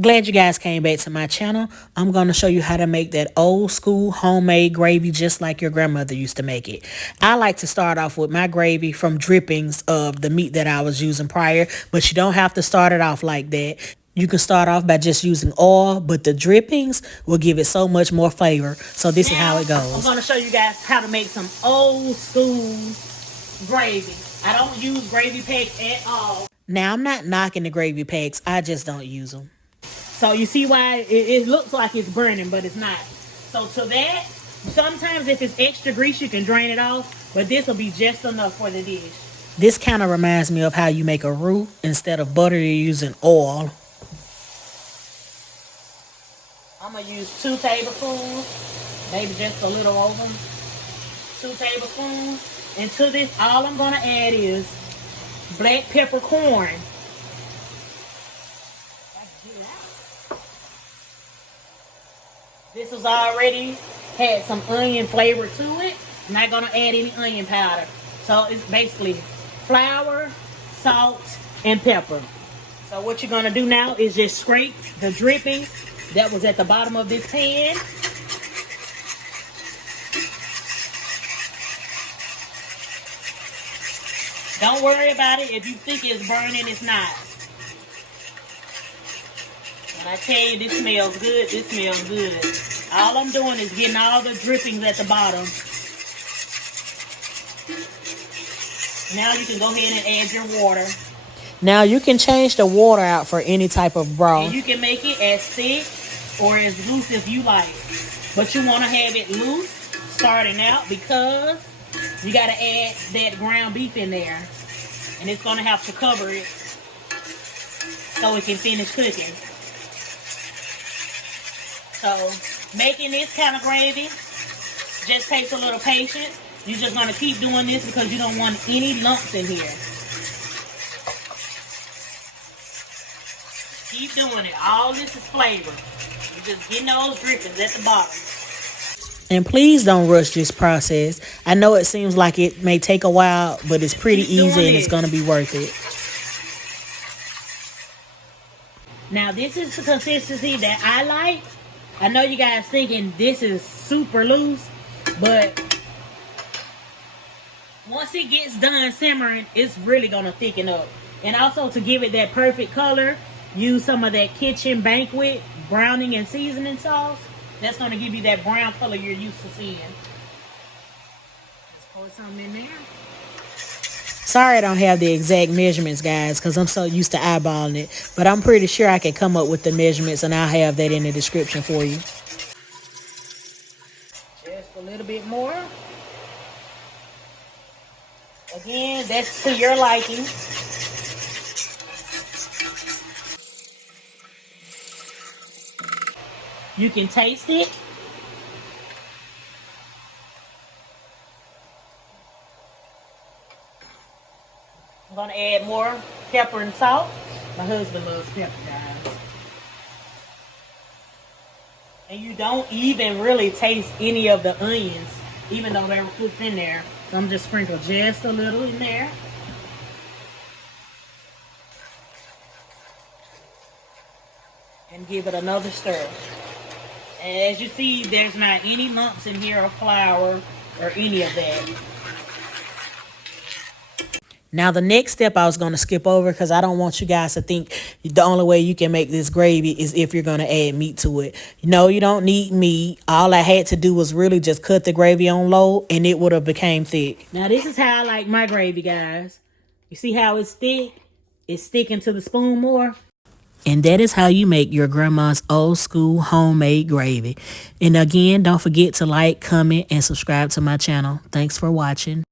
Glad you guys came back to my channel. I'm going to show you how to make that old school homemade gravy just like your grandmother used to make it. I like to start off with my gravy from drippings of the meat that I was using prior, but you don't have to start it off like that. You can start off by just using oil, but the drippings will give it so much more flavor. So this is how it goes. I'm going to show you guys how to make some old school gravy. I don't use gravy packs at all. Now, I'm not knocking the gravy packs. I just don't use them. So you see why it looks like it's burning, but it's not. So to that, sometimes if it's extra grease, you can drain it off, but this will be just enough for the dish. This kind of reminds me of how you make a roux. Instead of butter, you're using oil. I'm going to use 2 tablespoons, maybe just a little over 2 tablespoons. And to this, all I'm going to add is black peppercorn. This was already had some onion flavor to it. I'm not going to add any onion powder. So it's basically flour, salt, and pepper. So what you're going to do now is just scrape the drippings that was at the bottom of this pan. Don't worry about it. If you think it's burning, it's not. When I tell you this smells good, this smells good. All I'm doing is getting all the drippings at the bottom. Now you can go ahead and add your water. Now you can change the water out for any type of broth. And you can make it as thick or as loose as you like. But you want to have it loose starting out because you got to add that ground beef in there. And it's going to have to cover it so it can finish cooking. So making this kind of gravy just takes a little patience. You're just going to keep doing this because you don't want any lumps in here. Keep doing it. All this is flavor. You're just getting those drippings at the bottom. And please don't rush this process. I know it seems like it may take a while, but it's pretty easy and it's going to be worth it. Now this is the consistency that I like. I know you guys thinking this is super loose, but once it gets done simmering, it's really going to thicken up. And also to give it that perfect color, use some of that Kitchen Banquet browning and seasoning sauce. That's going to give you that brown color you're used to seeing. Let's pour some in there. Sorry I don't have the exact measurements, guys, because I'm so used to eyeballing it. But I'm pretty sure I can come up with the measurements, and I'll have that in the description for you. Just a little bit more. Again, that's to your liking. You can taste it. I'm going to add more pepper and salt. My husband loves pepper, guys. And you don't even really taste any of the onions, even though they were cooked in there. So I'm just sprinkle just a little in there. And give it another stir. And as you see, there's not any lumps in here of flour or any of that. Now, the next step I was going to skip over because I don't want you guys to think the only way you can make this gravy is if you're going to add meat to it. No, you don't need meat. All I had to do was really just cut the gravy on low and it would have became thick. Now, this is how I like my gravy, guys. You see how it's thick? It's sticking to the spoon more. And that is how you make your grandma's old school homemade gravy. And again, don't forget to like, comment, and subscribe to my channel. Thanks for watching.